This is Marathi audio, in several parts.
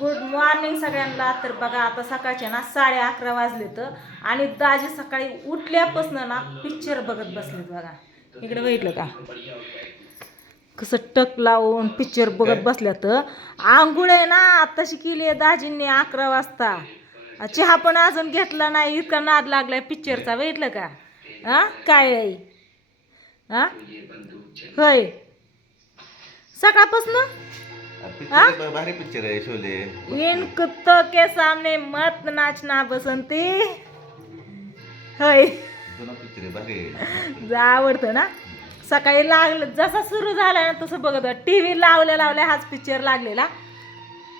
गुड मॉर्निंग सगळ्यांना. तर बघा आता सकाळचे ना 11:30 वाजले तर आणि दाजी सकाळी उठल्यापासून ना पिक्चर बघत बसलेत बघा. इकडे बघितलं का कसं टक लावून पिक्चर बघत बसल्या. तर आंघोळ आहे ना आताशी केली आहे दाजींनी 11 वाजता. चहा पण अजून घेतला नाही, इतका नाद लागलाय पिक्चरचा. बघितलं का? हा काय आहे हा होय सकाळपासून भारी पिक्चर आहे शोले. इन कुत्तों के सामने मत नाचना बसंती. होय जुना पिक्चर आहे, भारी आहे. आवडतं ना. सकाळी लागलं जसा सुरू झाला ना तसं बघत टीव्ही लावल्या हाच पिक्चर लागलेला.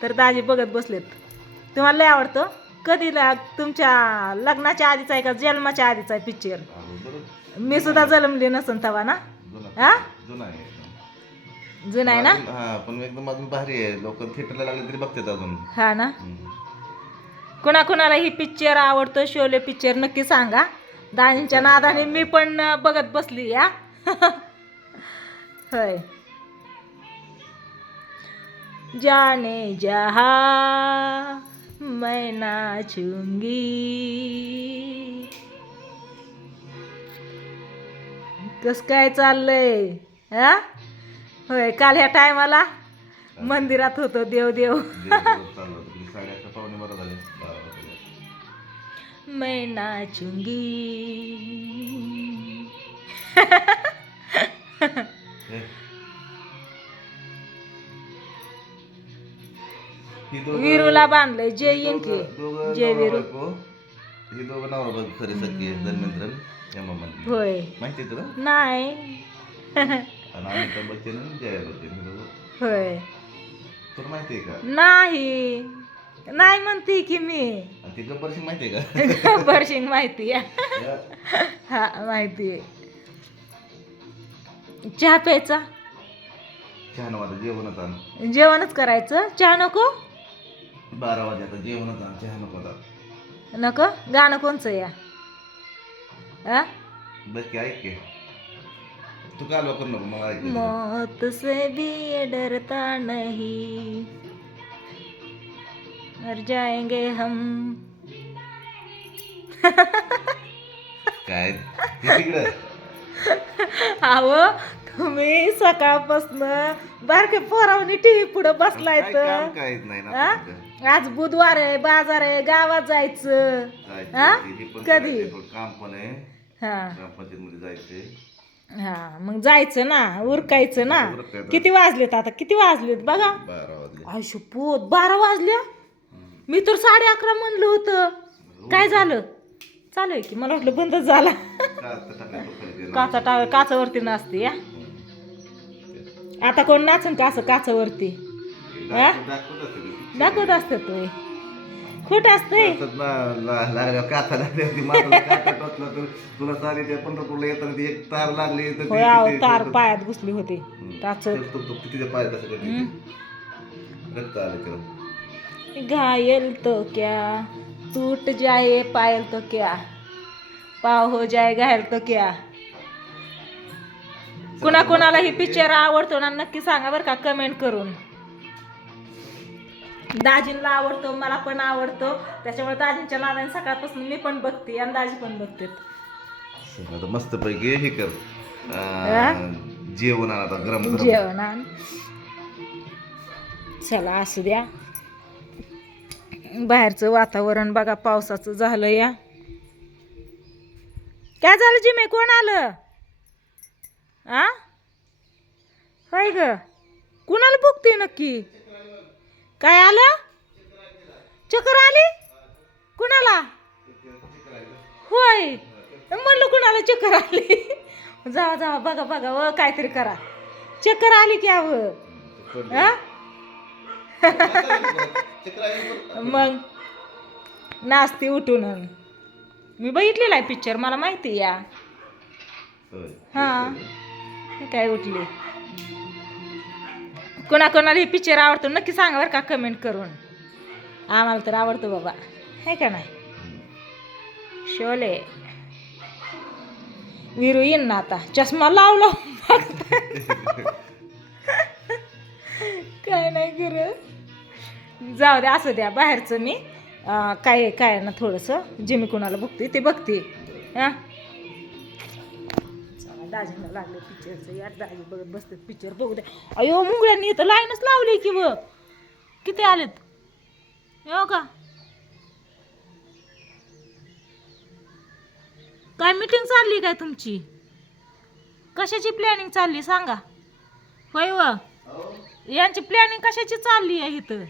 तर दाजी बघत बसलेत. तुम्हाला लय आवडतं? कधी तुमच्या लग्नाच्या आधीचा आहे का जन्माच्या आधीचा आहे पिक्चर? मी सुद्धा जन्मली नसन तवा ना. हा जुना आहे जुना आहे ना. हा पण एकदम अजून भारी आहे. लोक थिएटरला लागले तरी बघतात अजून. हा ना. कुणाकुणाला ही पिक्चर आवडतो शोले पिक्चर नक्की सांगा. दाजींच्या नादाने मी पण बघत बसली या. होय. जाने जहा मैं नाचूंगी. कस काय चाललंय हा? होय काल ह्या टायमाला मंदिरात होतो देव देव. मैं नाचूंगी. वीरूला बांधलंय. जय येईन की जय वीरू. हे दोघं नवरा बायको खरे सख्खे धर्मेंद्र हेमामालिनी. होय माहिती आहे तुला? नाही. आणि अमिताभ बच्चन आणि जया बच्चन हे दोघं. होय तुला माहिती आहे का? नाही नाही म्हणते की मी. आणि ते गब्बर सिंग माहिती आहे का? गब्बर सिंग माहिती आहे. हा माहिती आहे. चहा प्यायचा? चहा नको, आता जेवणच आण. जेवणच करायचं. चहा नको? 12 वाजे आता जेवणच आण, चहा नको आता. नको. गाणं कोणचं या? हा बघ की ऐक की. तू कालवा करू नको मला ऐक. मौत से भी डरता नहीं मर जाएंगे हम. काय तिकडं अहो तुम्ही सकाळपासून बारके पोरावनी टीव्ही पुढे बसलाय काय तर. काम काहीच नाही ना हा? तिथं. आज बुधवार आहे, बाजार आहे, गावात जायचं. जायचं, हा? हे पण कधी? करायचं, पण काम पण आहे. हा ग्रामपंचायतीमध्ये जायचंय. हा मग जायचं ना, उरकायचं ना. उरकायचं. किती वाजलेत आता? किती वाजलेत बघा. 12 वाजले. आयशो पोत 12 वाजल्या. मी तर 11:30 म्हणलं होतं. काय झालं? चालू आहे की मला वाटलं बंदच झाला. काचावरती नाचते या. आता कोण नाचन का असं काचावरती? हा? दाखवत असतात तुम्ही. खोट असतंय. तुला चालेल त्या पंढरपूरला येताना ती एक तार लागली तर होय अहो, तार पायात घुसली होती. तिच्या पायात कसं करते रक्त आलं त्याला. घायल तो क्या टूट जाए पायल तो क्या पाव हो जाए घायल तो क्या. कुणाकुणाला ही पिक्चर आवडतो ना नक्की सांगा बरं का कमेंट करून. दाजींना आवडतो, मला पण आवडतो. त्याच्यामुळे दाजींच्या नादाने सकाळपासून मी पण बघते आणि दाजी पण बघते. आता मस्त पैकी हे कर जेवण आण आता गरम गरम. जेवण आण. चला असू द्या. बाहेरचं वातावरण बघा पावसाचं झालं या. काय झालं जिमे? कोण आलं? आ होय ग. कुणाला बघते नक्की? काय आलं? चक्कर आली? कुणाला? होय म्हणलं कुणाला चक्कर आली? जावा जावा बघा बघा व काहीतरी करा. चक्कर आली की हव. मग नाचते उठून. मी बघितलेला आहे पिक्चर, मला माहिती या. हा काय उठली. कोणाकोणाला हे पिक्चर आवडतो नक्की सांगा बरं का कमेंट करून. आम्हाला तर आवडतो बाबा, आहे का नाही. शोले वीरू येईन ना आता. चष्मा लावला काय नाही करत. जाऊ द्या, असू द्या. बाहेरचं मी काय आहे, काय आहे ना थोडंसं जे मी कोणाला बघते ते बघते. हां, चला दाजीला लागले पिक्चरचं. यार दाजी बघत बसतात पिक्चर. बघू द्या. अयो मुंगळ्यांनी इथं लाईनच लावली की व किती आलेत हो का. काय मीटिंग चालली काय तुमची? कशाची प्लॅनिंग चालली सांगा. होय व, यांची प्लॅनिंग कशाची चालली आहे इथं?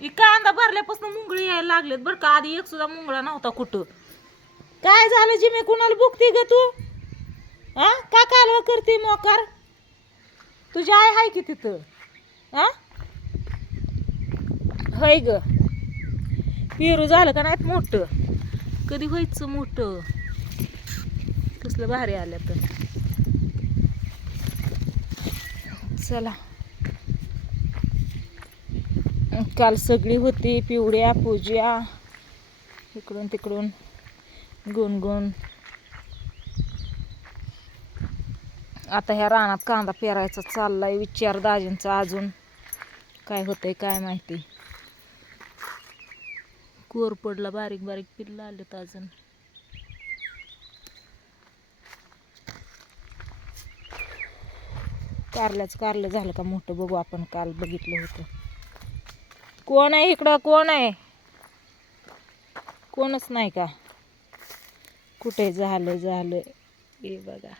ही कांदा भरल्यापासून मुंगळी यायला लागलेत बरं का. आधी एक सुद्धा मुंगळा नव्हता कुठं. काय झालं जी मी कुणाला बघते ग तू? हा, का कालवा करते मोकार? तुझी आई आहे की तिथं? हा, होय ग. पेरू झालं का नाही मोठं? कधी व्हायचं मोठं? कसलं भारी आलं तर. चला, काल सगळी होती पिवड्या पूजा, इकडून तिकडून गुणगुण. आता ह्या रानात कांदा पेरायचा चाललाय विचार दाजींचा. अजून काय होतंय काय माहिती. कोर पडला, बारीक बारीक पिल्लं आलेत अजून. कारलं झालं का मोठं बघू आपण. काल बघितलं होतं. कोण आहे इकडं? कोण आहे? कोणच नाही का? कुठे झालं हे बघा.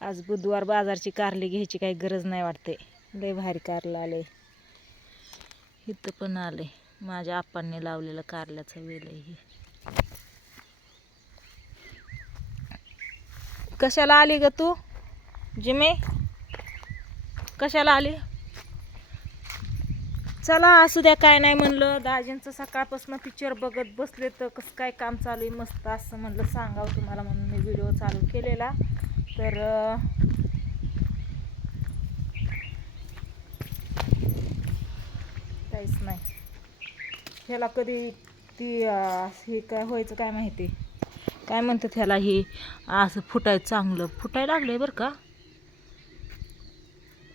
आज बुधवार, बाजारची कारली घ्यायची काही गरज नाही वाटते. लय भारी कारलं आले. इथं पण आले. माझ्या आप्पांनी लावलेलं कारल्याचं वेल आहे हे. कशाला आली ग तू जिमे? कशाला आली? चला असू द्या, काय नाही म्हणलं. दाजींचं सकाळपासून पिक्चर बघत बसले तर कसं काय काम चालू आहे मस्त असं म्हणलं सांगावं तुम्हाला म्हणून मी व्हिडिओ चालू केलेला. तर काहीच नाही. ह्याला कधी ती हे काय व्हायचं काय माहिती. काय म्हणतात ह्याला, हे असं फुटायचं, चांगलं फुटायला लागलंय बरं का.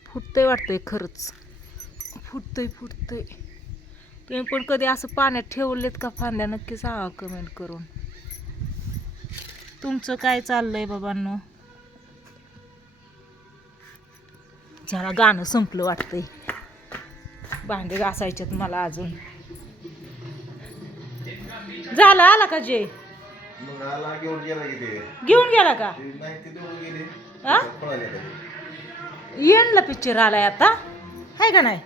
फुटतंय वाटतंय खरंच. फुटतंय. तुम्ही पण कधी असं पाण्यात ठेवलेत का फांद्या? नक्की सांगा कमेंट करून. तुमचं काय चाललंय बाबांनो? जरा गाणं संपलं वाटतंय. भांडे घासायचेत मला अजून. झालं आला का जे? मग आला घेऊन गेला की ते. घेऊन गेला का? ते नाही ते दोघं गेले. हा, पळाले आता. येणला पिक्चर आलाय आता, हाय का नाही?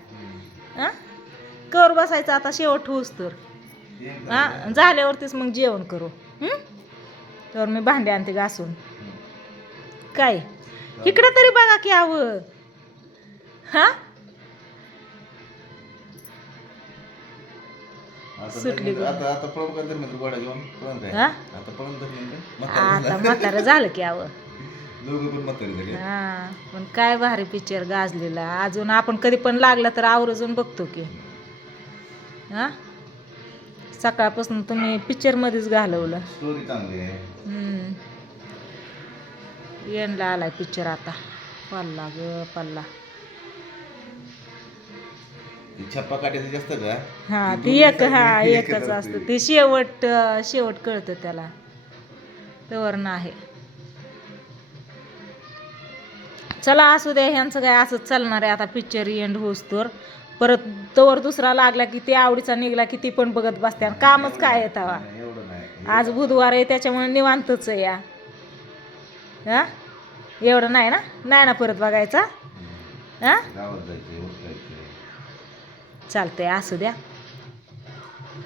हा, कर बसायचं आता शेवट होऊस तर. हा, झाल्यावरतीच मग जेवण करू. तर मी भांडे आणते घासून. काय इकडे तरी बघा की आव. हा, सुटली गं. आता पळून काय धरलं गोडा घेऊन पळून काय? हा, आता पळून धरलं आता म्हातारं झालं की आव. दोघं पण म्हातारी झाली. हा, पण काय भारी पिक्चर गाजलेला. अजून आपण कधी पण लागला तर आवर्जून बघतो की. हा, सकाळपासून तुम्ही पिक्चर मध्येच घालवलं. स्टोरी चांगली आहे. येणला आलाय पिक्चर आता. पल्ला ग पल्ला. ती छप्पा काढायचं जास्त का? हा, ती ती दोन्ही एक, हा side नी एकच एकच असतं. असते. ते शेवट कळतं त्याला. तवर नाही. चला असू द्या, ह्यांचं काय असंच चालणार आहे आता पिक्चर एंड होऊस तर. परत तवर दुसरा लागला की ते आवडीचा निघला की ती पण बघत बसते. आणि कामच काय येतं वा. नाही, एवढं नाही. आज बुधवार आहे त्याच्यामुळे निवांतच आहे या. हा, एवढं नाही ना, नाही ना परत बघायचा. हा, गावात जायचं, उठलायचं. चालतंय असू द्या.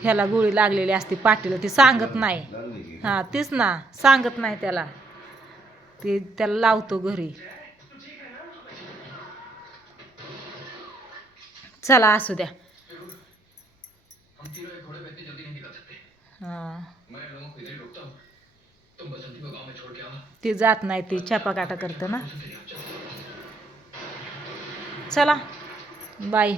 ह्याला गोळी लागलेली असते पाठीला, ती सांगत नाही. लागली की. हा, तीच ना, सांगत नाही त्याला. ते त्याला लावतो घरी. चला असू द्या. हा, ती जात नाही, ती छापाकाटा करतं ना. चला बाय.